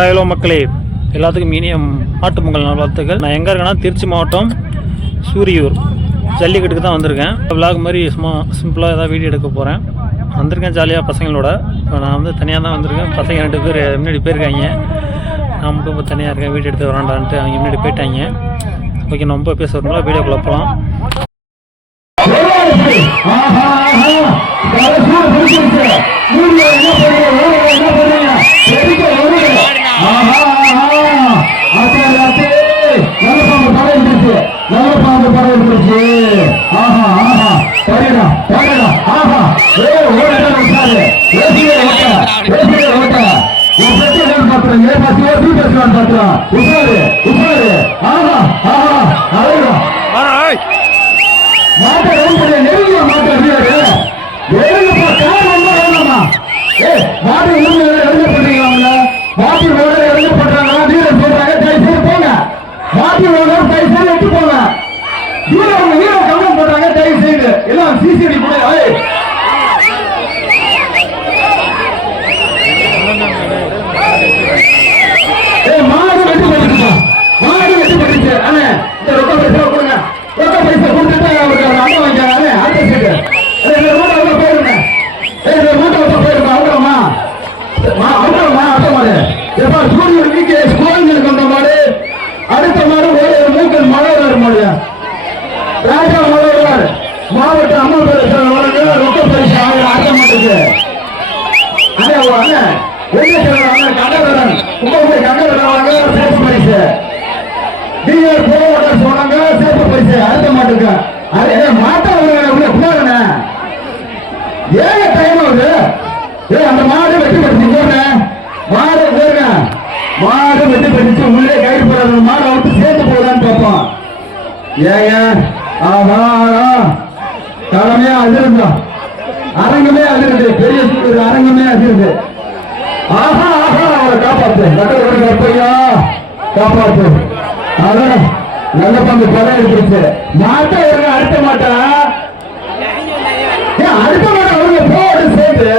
Hello மக்களே எல்லாத்துக்கும் இனிய மாட்டு பொங்கல் நல்வாழ்த்துக்கள். நான் எங்கே இருக்கேன்னா திருச்சி மாவட்டம் சூரியூர். ஜல்லிக்கட்டுக்கு தான் வந்திருக்கேன். விளாக் மாதிரி சும்மா சிம்பிளாக ஏதாவது வீடியோ எடுக்க போகிறேன் வந்திருக்கேன் ஜாலியாக பசங்களோட. இப்போ நான் வந்து தனியாக தான் வந்திருக்கேன். பசங்க ரெண்டு பேர் முன்னாடி போயிருக்காங்க. நான் மட்டும் இப்போ தனியாக இருக்கேன். வீடியோ எடுத்து வராண்டான்ட்டு அவங்க முன்னாடி போயிட்டாங்க. ஓகே ரொம்ப பேச வரணும்ல வீடியோக்குள்ளே போகலாம் உசாரு உசாரு ஆஹா மாட்டை நெருங்கிய மாட்டை ஏ மாட்டு உரிமை எழுத பண்றீங்க அவங்க மாட்டு ரோட எழுத பண்றாங்க வீரர் சொல்றாங்க கை செய்து போங்க மாட்டு ரோட கை செய்து விட்டு போங்க வீரர் பண்றாங்க தயவு செய்து. எல்லாம் சிசிடி கூட கண்டவரன் உங்களுக்கு கண்டவரன் சேர்த்து பரிசு நீங்க போக சொன்னாங்க சேர்த்து பரிசு அடுத்த மாட்டுக்கு அது என்ன? மாட்டா உள்ள புண்ணாங்கண்ணே ஏங்க டைம் ஆகுது? ஏ அந்த மாடு வெட்டி பறிச்சு போங்க மாடு போங்க மாடு வெட்டி பறிச்சு உள்ளே கைடு போறாங்க மாடை விட்டு சேர்த்து போகலான்னு பார்ப்போம் ஏங்க ஆஹா தலைமையா அதிருந்தா. அரங்கமே அது அதிருது பெரிய சூழல் அரங்கமே அதிருது ஆஹா ஆஹா அவரை காப்பாத்து. நடுவர் கற்பையா காப்பாத்து. அதான் நல்ல பங்கு படம் எடுத்துருச்சு. மாட்டை வருங்க அடுத்த மாட்டா? அடுத்த மாடு அவங்க போடு சேர்த்து.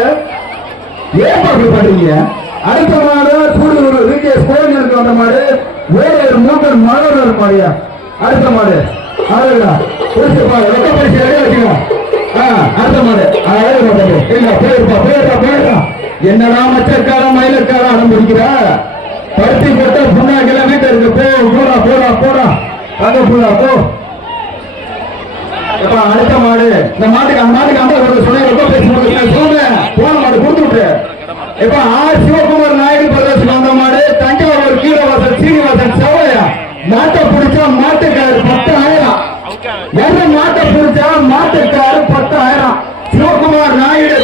ஏன் அப்படி பண்றீங்க? அடுத்த மாடு கூடி ஒரு வீக்கே கோயிலுக்கு வந்த மாடு வேற ஒரு மூட்டர் மாடியா? அடுத்த மாடு. அதுல புடிச்சு பாரு ரொக்க பரிசு வச்சுக்கோ. அடுத்த மாடு. அழகு இல்ல போயிருப்பா போயிருப்பா போயிருப்பா என்னடா மச்சக்காரன் மயிலக்காரன் அடம் பிடிக்கிற? பருத்தி போட்ட புண்ணாக்கெல்லாம் வீட்டை இருக்கு. போ போடா போடா போடா. அங்க போடா போ. எப்பா அடுத்த மாடு. இந்த மாட்டுக்கு அந்த மாட்டுக்கு அந்த ஒரு ரொம்ப பேசி சொல்லுங்க போன மாடு கொடுத்து விட்டு எப்ப ஆர். சிவகுமார் நாயுடு பிரதேசம் வந்த மாடு. தஞ்சாவூர் கீழவாசல் சீனிவாசன் செவ்வையா. மாட்டை பிடிச்சா மாட்டுக்காரு பத்தாயிரம். எந்த மாட்டை பிடிச்சா மாட்டுக்காரு பத்தாயிரம். சிவகுமார் நாயுடு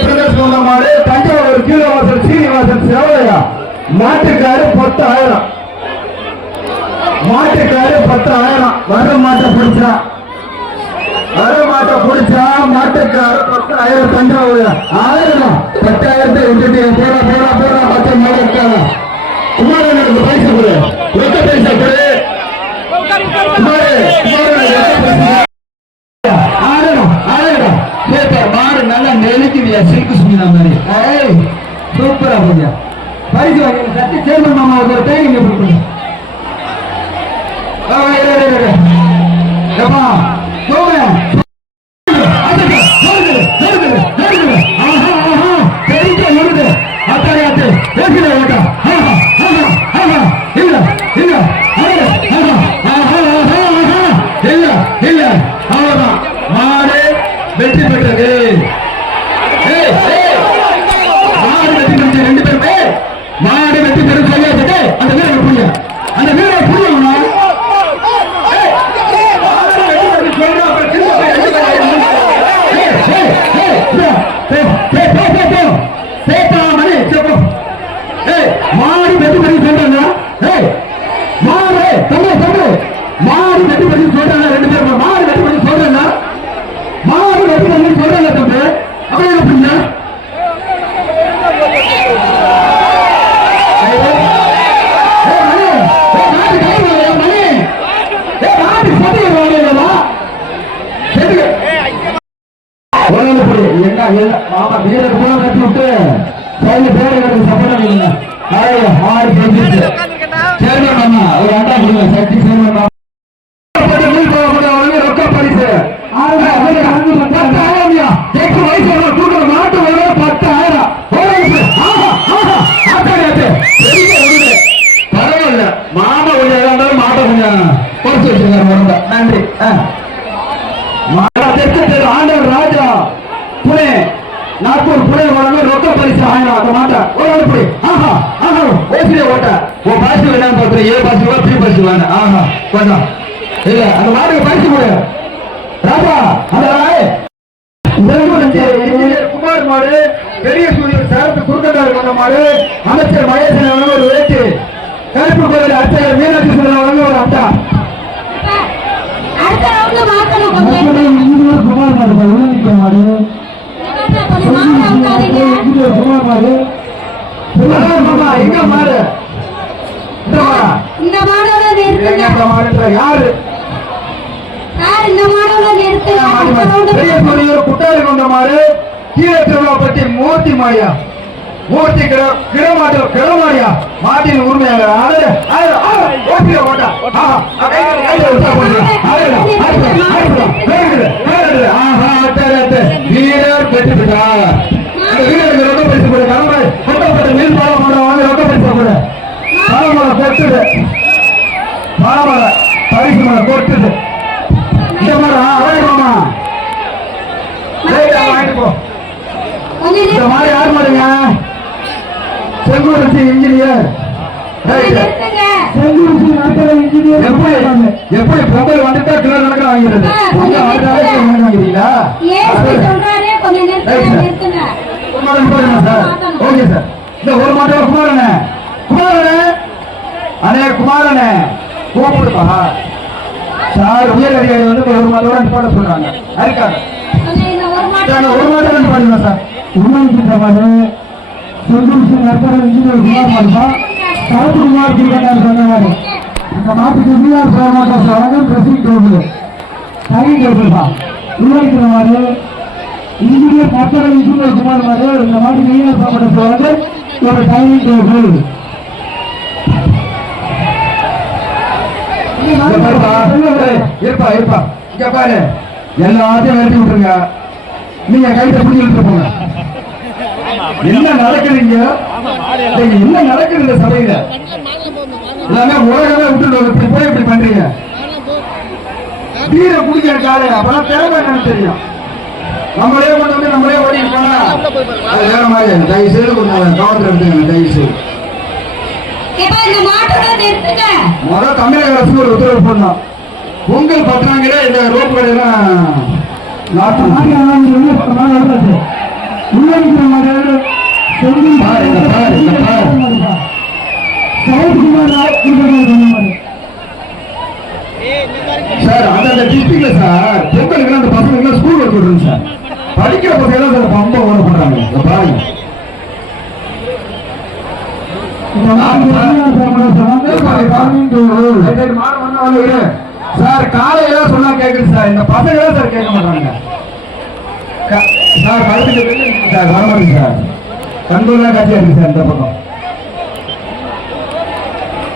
மாட்டுக்காரு பத்தாயிரம் மாட்டுக்காரு பத்தாயிரம் வர மாட்டை பிடிச்சா? வர மாட்டை பிடிச்சா மாட்டுக்காரு பத்தாயிரம் தஞ்சாவூர் ஆயிரம். பத்தாயிரத்தை விட்டுட்டு போடா போடா போடா பத்து மாட்டுக்கார குமாரனுக்கு பைசா கொடு. எத்த பைசா கொடு. ஆயிரம் ஆயிரம். மாடு நல்லா நெலுக்குதியா சில்கு சுமிதா மாதிரி. சூப்பரா போதியா சேர்மன் மாமா ஒரு டைம் இங்க கொடுக்கணும் ஏப்பா மாமா வீரர் போல கட்டி விட்டு சைடு பேர் எனக்கு சப்போர்ட் பண்ணுங்க அழகு மாமா ஒரு அண்டா கொடுங்க. எட்டு வயசு பாசி வேணும் பி பாசி வேணும் ஆஹா கொஞ்சம் இல்ல அந்த மாட்டுக்கு பரிசு கொடு. ராஜா அந்த குமார் மாடு பெரிய சூரியன் சேரத்து குறுக்கண்டார் கொண்ட மாடு அமைச்சர் மகேசன் அவர்கள் ஒரு வேட்டு. கருப்பு கோவில் அர்ச்சகர் மீனாட்சி சுந்தரம் அவர்கள் ஒரு அட்டா அடுத்த ரவுண்ட்ல மாத்தணும் கொஞ்சம். குமார் மாடு மாடு. இந்த மாடா குட்டாரி கொண்ட மாடு கீழே திருவிழாப்பட்டி மூர்த்தி மாயா மூர்த்தி கிடமாடியா மாட்டின் உரிமையாளர் வீரர் வெற்றி பெற்றார் ரொம்ப பரிசு கொடு கடமை மீன் பாலம் வாங்க ரொம்ப பரிசு கொடு கொட்டுது பாலமலை பரிசு மலை கொட்டுது இந்த மாதிரி கொஞ்சம் இந்த மாதிரி யார் மாடுங்க இன்ஜினியர் கொஞ்சம் நிறுத்துங்க எப்படி எப்படி பொங்கல் வந்துட்டா கிலோ கணக்கில் வாங்கிறது பொங்கல் கணக்கு வாங்கிறீங்களா சார். Okay sir. இந்த ஒரு மாட்டோட குமாரனே. குமாரனே. அண்ணே குமாரனே. கூப்பிடுப்பா சார் உயர் அதிகாரி வந்து ஒரு மாட்டோட போட சொல்றாங்க. அதுக்காக. ஒரு மாதம் மாட்டோட சார். உண்மைக்கு சின்ன மாதிரி சிங் இன்ஜினியர் குமார் மாடுப்பா சரத்குமார் குமார் சொன்ன மாதிரி இந்த மாட்டுக்கு பிஆர் பிரமாட்டர் வழங்கும் ட்ரெஸ்ஸிங் டேபிள் டைனிங் டேபிள்ப்பா உருவாக்கிற மாதிரி இன்ஜினியர் நற்பர் இன்ஜினியர் குமார் மாதிரி இந்த மாட்டுக்கு பிஆர் பிரமாட்டர் வழங்கும் ஒரு டைனிங் டேபிள் இருப்பா இருப்பா இங்க பாரு எல்லாத்தையும் வெட்டி விட்டுருங்க நீங்க கையில புரிஞ்சு விட்டுருப்போங்க. போங்க என்ன நடக்குதுங்க என்ன நடக்குது இந்த சபையில எல்லாமே உலகமே விட்டுட்டு இப்படி போய் இப்படி பண்றீங்க தீர குடிக்கிற காலை அப்பெல்லாம் தேவை என்னன்னு தெரியும். நம்மளே கொண்டு வந்து நம்மளே ஓடி போனா அது வேற மாதிரி. தயவு செய்து கொஞ்சம் கவனத்தில் எடுத்துக்கங்க. தயவு இந்த மாட்டோட நிறுத்துங்க முதல் தமிழக அரசு ஒரு உத்தரவு பண்ணோம் பொங்கல் பத்தாங்கிற இந்த இங்க பாரு. சார் அந்தந்த டிஸ்ட்ரிக்ட்ல சார் பொங்கலுக்கு அந்த பசங்களுக்கு ஸ்கூல் ஒர்க் சார். படிக்கிற பசங்க எல்லாம் சார் பம்ப ஓட பண்றாங்க பாருங்க. சார் காலையில சொன்னா கேக்குது சார். இந்த பசங்க சார் கேட்க மாட்டாங்க சார் கழுத்துக்கு சார் வரமாட்டேங்க சார். கண்கொள்ளா காட்சியா இருக்கு சார் இந்த பக்கம்.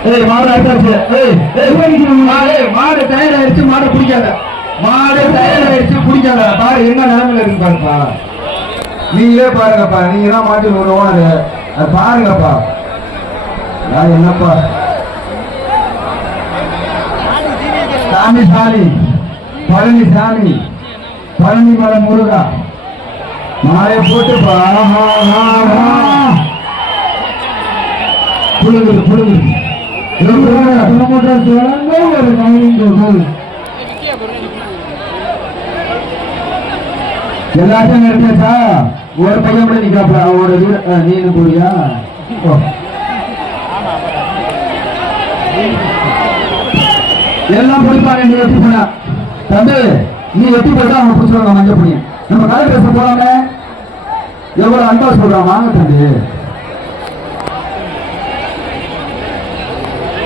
ஏய் மாடு அடிச்சாச்சு. ஏய் ஏய் மாடு? மாடு டயர்ட் ஆயிடுச்சு மாடு பிடிக்காத. மாடு டயர்ட் ஆயிடுச்சு பிடிக்காத. பாரு என்ன நிலைமையில இருக்கு பாருப்பா. நீங்களே பாருங்கப்பா நீங்க தான் மாட்டு ஓனரு. அது பாருங்கப்பா. யார் என்னப்பா? சாமி சாமி. பழனி சாமி. பழனி மல முருகா. மாலை போட்டு புழுங்குது புழுங்குது ஒரு கைவிங்க எல்லாத்தையும் நிறுத்தா ஒரு பையன் கூட நிக்காப்ல. அவனோட வீடு அஹ், நீ போறியா? எல்லாம் பிடிப்பாங்க நீ எட்டி போனா? தம்பி நீ எட்டி போட்டா அவங்க பிடிச்சிருவாங்க மஞ்சள் புடியும் நம்ம கதை பேச போடாம எவ்வளவு அன்பா சொல்றான் வாங்க தம்பி.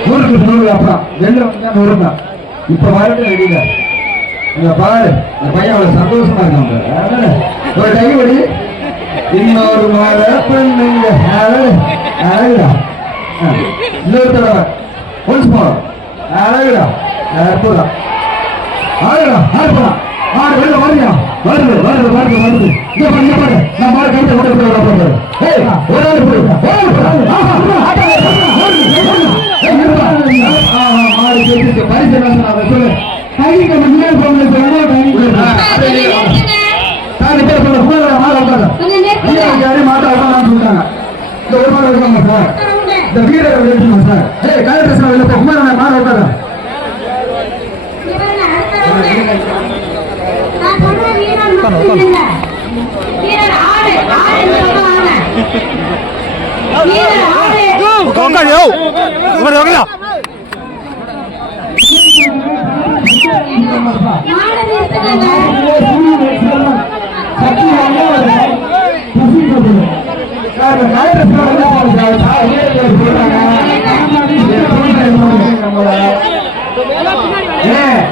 நூறுக்கு நூறு அப்புறம் வெளில வந்தா நூறு தான். இப்ப வரட்டு வெளியில இங்க பாரு இந்த பையன் அவ்வளவு சந்தோஷமா இருக்காங்க ஒரு கை வடி இன்னொரு மழை பெண்ணுங்க. அடடே. அடடா. இன்னொரு தடவை. ஒன்ஸ் மோர் அழகுடா அற்புதம் அழகுடா அற்புதம் மாடு வெளில வருங்க வருது வருது வருது வருது இங்க பாரு இங்க பாரு நான் மாடு கழுத்தை கொண்டு போய் வர போறேன் ஏய் ஒரு ஆள் போடு ஒரு ஆள் போடு ஆஹா ஆட்டா ஏய் நிறுத்தா ஆஹா மாடு கேட்டு பரிசு என்ன நான் சொல்லு கைக்கு முன்னாடி போங்க சொல்லுங்க கைக்கு சாமி பேர் சொல்ல போற மாடு உட்காரு கொஞ்சம் ஐயா நேரத்துல யாரையும் மாட்டா உட்காந்து சொல்லிட்டாங்க இந்த ஒரு மாடு இருக்காங்க சார் இந்த வீரர் எடுத்துமா சார். ஏய் கலெக்டர் சார் வெளில போ. குமாரண்ணே மாடு உட்காரு. இவன் அடுத்த ரவுண்டு. நான் சொன்ன வீரன் மட்டும் இல்ல. வீரன் ஆடு ஆடு இந்த பக்கம் வாங்க. வீரன் ஆடு மாடு நிறுத்துங்க